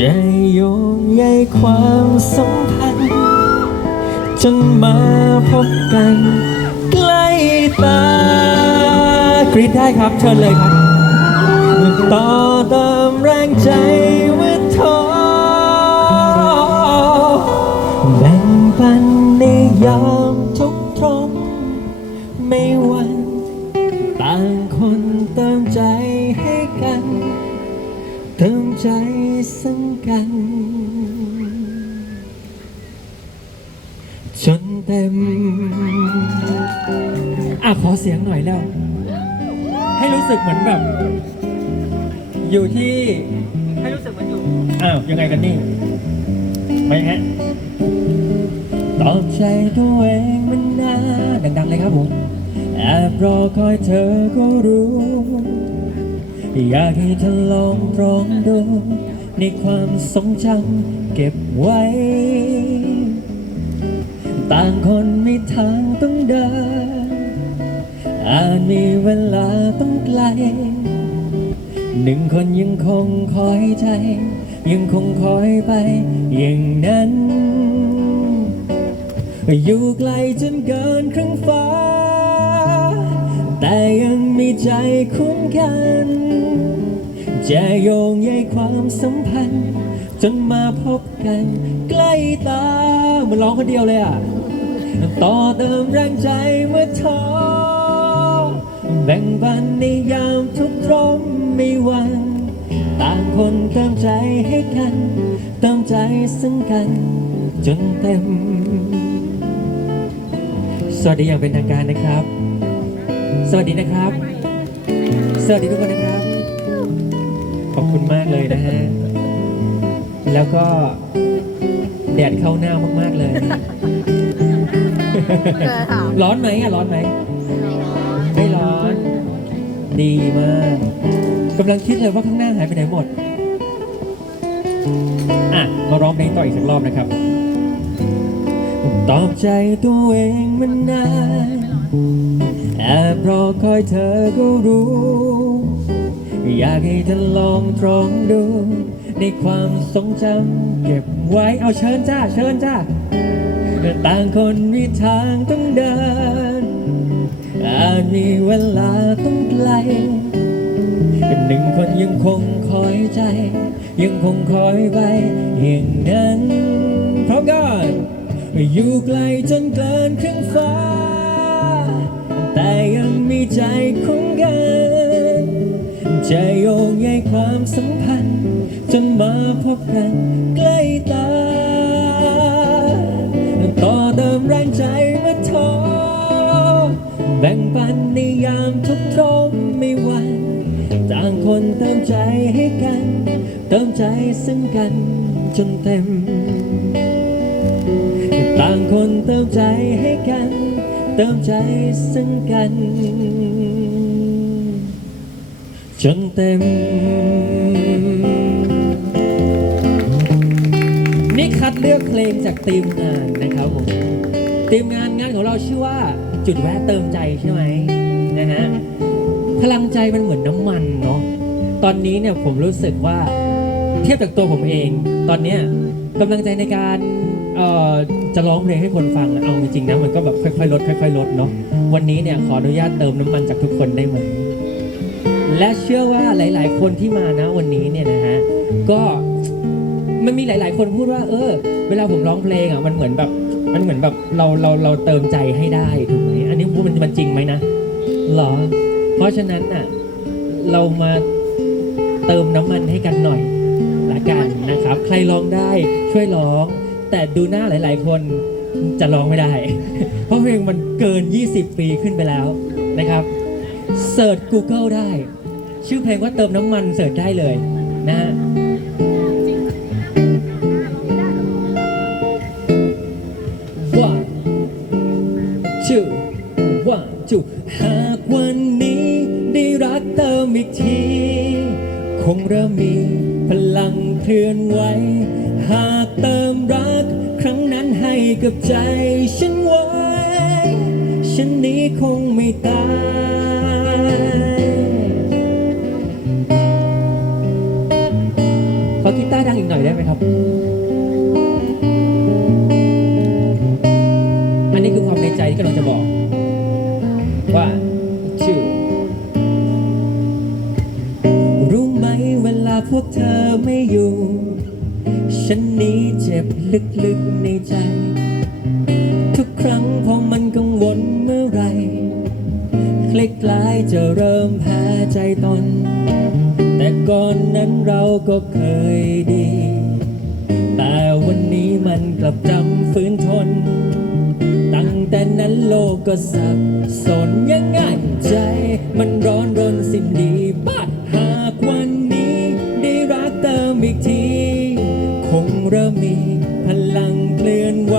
จโยงใยความสัมพันธ์จนมาพบกัน ใกล้ตากรีดได้ครับเชิญเลยครับ ต่อเติมแรงใจ ซึ่งกัน จนเต็ม อะ ขอเสียงหน่อยแล้ว ให้รู้สึกเหมือนแบบ อยู่ที่ ให้รู้สึกเหมันอยู่ อ้าว ยังไงกันนี่ ไม่ฮะตอบใจตัวเองมันนานดังๆเลยครับผมแอบรอคอยเธอก็รู้ อยากให้เธอลองตรองดู ในความทรงจำเก็บไว้ ต่างคนมีทางต้องเดิน อาจมีเวลาต้องไกล หนึ่งคนยังคงคอยใจ ยังคงคอยไปอย่างนั้น อยู่ไกลจนเกินครึ่งฟ้า แต่ยังมีใจคุ้นกัน จะโยงใยความสัมพันธ์ จนมาพบกันใกล้ตาเหมือนร้องคนเดียวเลยอะต่อเติมแรงใจเมื่อท้อแบ่งปันในยามทุกข์ทรมไม่วัน ต่างคนเติมใจให้กัน เติมใจซึ่งกัน จนเต็ม สวัสดีอย่างเป็นทางการนะครับ สวัสดีนะครับ สวัสดีทุกคนนะครับ ขอบคุณมากเลยนะฮะ แล้วก็แดดเข้าหน้ามากๆเลยเจอถามร้อนไหมอะร้อนไหม ไม่ร้อน ดีมากกำลังคิดเลยว่าข้างหน้าหายไปไหนหมด อะ มาร้องเพลงต่ออีกสักรอบนะครับ ตอบใจตัวเองมันนานแอบรอคอยเธอก็รู้ อยากให้เธอลองตรองดู ในความทรงจำเก็บไว้เอาเชิญจ้าเชิญจ้าต่างคนมีทางต้องเดิน อาจมีเวลาต้องไกลเป็นหนึ่งคนยังคงคอยใจ ยังคงคอยไปอย่างนั้นพร้อมกันอยู่ไกลจนเกินครึ่งฟ้า แต่ยังมีใจคุ้นกัน ความสัมพันธ์ จนมาพบกันใกล้ตา ต่อเติมแรงใจเมื่อท้อแบ่งปันในยามทุกข์ทรมไม่หวันต่างคนเติมใจให้กัน เติมใจซึ่งกันจนเต็ม ต่างคนเติมใจให้กัน เติมใจซึ่งกัน จนเต็ม นี่คัดเลือกเพลงจากทีมงานนะครับผมทีมงานงานของเราชื่อว่าจุดแวะเติมใจใช่ไหมนะฮะพลังใจมันเหมือนน้ำมันเนาะตอนนี้เนี่ยผมรู้สึกว่าเทียบจากตัวผมเอง ตอนเนี้ยกำลังใจในการจะร้องเพลงให้คนฟังเอาจริงๆนะมันก็แบบค่อยๆลดค่อยๆลดเนาะวันนี้เนี่ยขออนุญาตเติมน้ำมันจากทุกคนได้ไหม และเชื่อว่าหลาย ๆ คนที่มานะวันนี้เนี่ยนะฮะก็มันมีหลาย ๆ คนพูดว่า เออ เวลาผมร้องเพลงอะมันเหมือนแบบมันเหมือนแบบเราเราเราเติมใจให้ได้ถูกไหมอันนี้พูดมันมันจริงไหมนะหรอ เพราะฉะนั้นน่ะเรามาเติมน้ำมันให้กันหน่อยละกันนะครับ ใครร้องได้ช่วยร้อง แต่ดูหน้าหลาย ๆ คนจะร้องไม่ได้ เพราะเพลงมันเกิน 20 ปีขึ้นไปแล้วนะครับเสิร์ช Google ได้ ชื่อเพลงว่าเติมน้ำมันเสิร์ชได้เลยนะฮะ one two one two หากวันนี้ได้รักเติมอีกที คงเริ่มมีพลังเคลื่อนไหว หากเติมรักครั้งนั้นให้กับใจฉันไว้ ฉันนี้คงไม่ตาย ตาร์ดังอีกหน่อยได้ไหมครับ อันนี้คือความในใจที่กำลังจะบอก ว่าชื่อ รู้ไหมเวลาพวกเธอไม่อยู่ ฉันนี้เจ็บลึกๆในใจ ทุกครั้งพอมันกังวลเมื่อไหรคล้ายๆจะเริ่มแพ้ใจตน ก่อนนั้นเราก็เคยดี แต่วันนี้มันกลับจำฝืนทน ตั้งแต่นั้นโลกก็สับสนยังไงใจ มันร้อนรนสิ้นดีบ้าหากวันนี้ได้รักเติมอีกที คงเริ่มมีพลังเคลื่อนไหว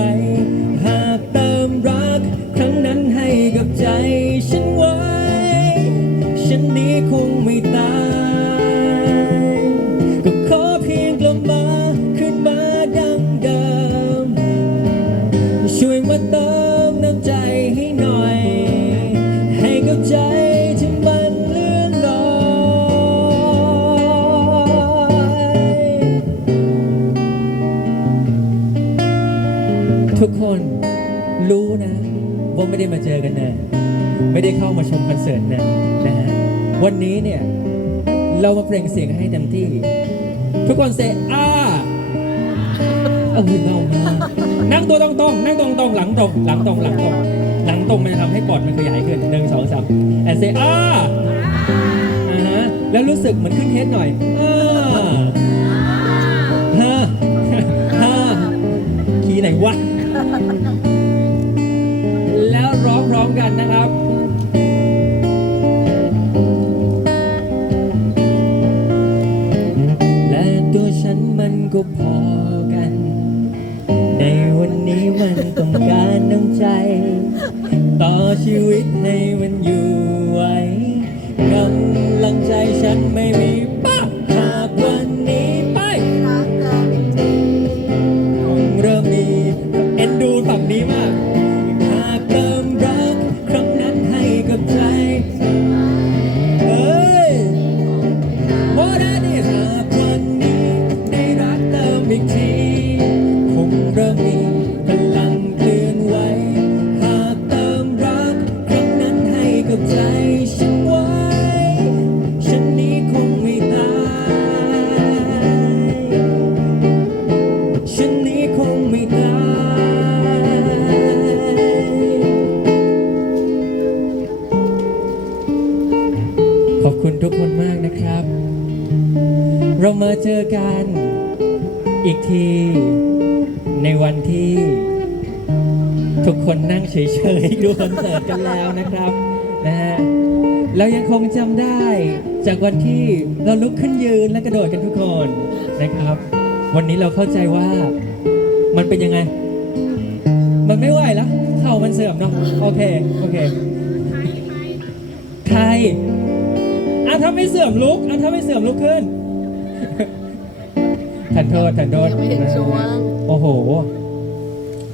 วันนี้เนี่ย เรามาเปล่งเสียงให้เต็มที่ ทุกคนเซอาเออเบามากนั่งตัวตรงๆนั่งตรงๆหลังตรง หลังตรง หลังตรง หลังตรงมันจะทำให้ปอดมันขยายขึ้นหนึ่งสองสามแอนเซอาอ่าฮะแล้วรู้สึกเหมือนขึ้นเทสหน่อยอ่าฮะฮะคีย์ไหนวะ แล้วร้องพร้อมกันนะครับ ก็พอ เติ ในวันที่ทุกคนนั่งเฉยๆดูคอนเสิร์ตกันแล้วนะครับนะฮะเรายังคงจำได้จากวันที่เราลุกขึ้นยืนและกระโดดกันทุกคนนะครับ วันนี้เราเข้าใจว่ามันเป็นยังไง มันไม่ไหวแล้วเข่ามันเสื่อมเนาะโอเคโอเคใครอะถ้าไม่เสื่อมลุกอะถ้าไม่เสื่อมลุกขึ้นทันโทษทันโทษยังไม่เห็นช่วง โอ้โห